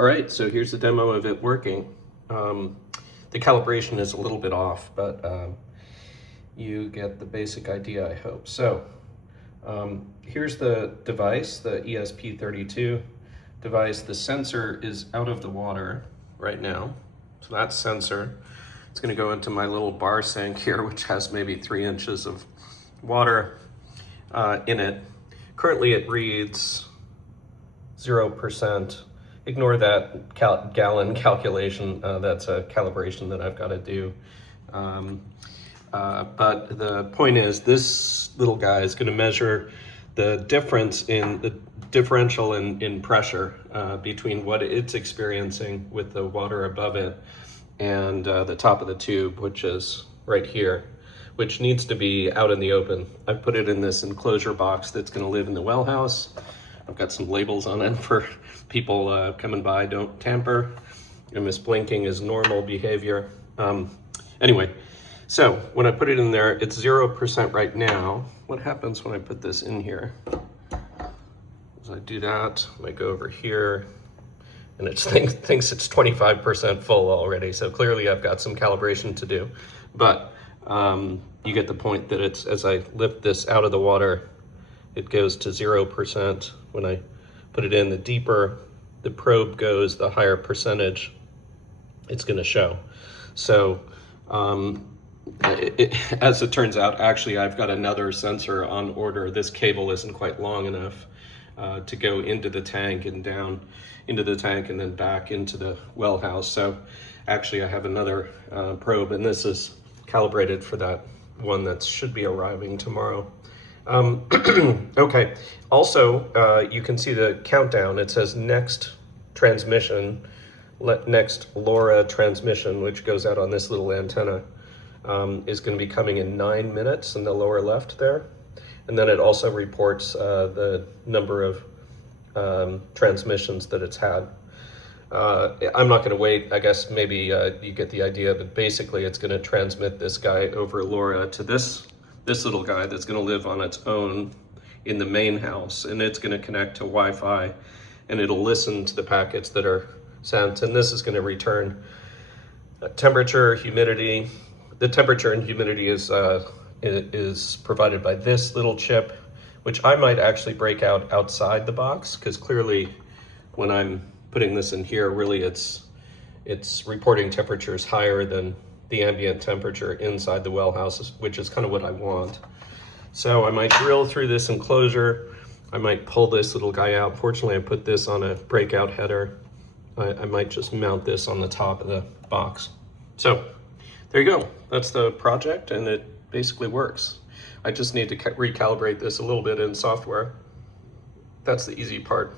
All right, so here's the demo of it working. The calibration is a little bit off, but you get the basic idea, I hope. So here's the device, the ESP32 device. The sensor is out of the water right now. So that sensor, it's gonna go into my little bar sink here, which has maybe 3 inches of water in it. Currently it reads 0%. Ignore that gallon calculation. That's a calibration that I've got to do. But the point is, this little guy is going to measure the difference in the differential in pressure between what it's experiencing with the water above it and the top of the tube, which is right here, which needs to be out in the open. I've put it in this enclosure box that's going to live in the well house. I've got some labels on it for people coming by, don't tamper. Miss blinking is normal behavior. Anyway, so when I put it in there, it's 0% right now. What happens when I put this in here? As I do that, I might go over here, and it thinks it's 25% full already. So clearly I've got some calibration to do. But you get the point that it's, as I lift this out of the water, it goes to 0%. When I put it in, the deeper the probe goes, the higher percentage it's going to show. So as it turns out, actually I've got another sensor on order. This cable isn't quite long enough to go into the tank and down into the tank and then back into the well house. So actually I have another probe, and this is calibrated for that one that should be arriving tomorrow. Okay, also you can see the countdown. It says next transmission, next LoRa transmission, which goes out on this little antenna, is going to be coming in 9 minutes in the lower left there. And then it also reports the number of transmissions that it's had. I'm not going to wait. I guess maybe you get the idea, but basically it's going to transmit this guy over LoRa to this little guy that's going to live on its own in the main house, and it's going to connect to Wi-Fi, and it'll listen to the packets that are sent, and this is going to return temperature, humidity. The temperature and humidity is provided by this little chip, which I might actually break out outside the box, because clearly when I'm putting this in here, really it's reporting temperatures higher than the ambient temperature inside the well house, which is kind of what I want. So I might drill through this enclosure. I might pull this little guy out. Fortunately, I put this on a breakout header. I might just mount this on the top of the box. So there you go. That's the project, and it basically works. I just need to recalibrate this a little bit in software. That's the easy part.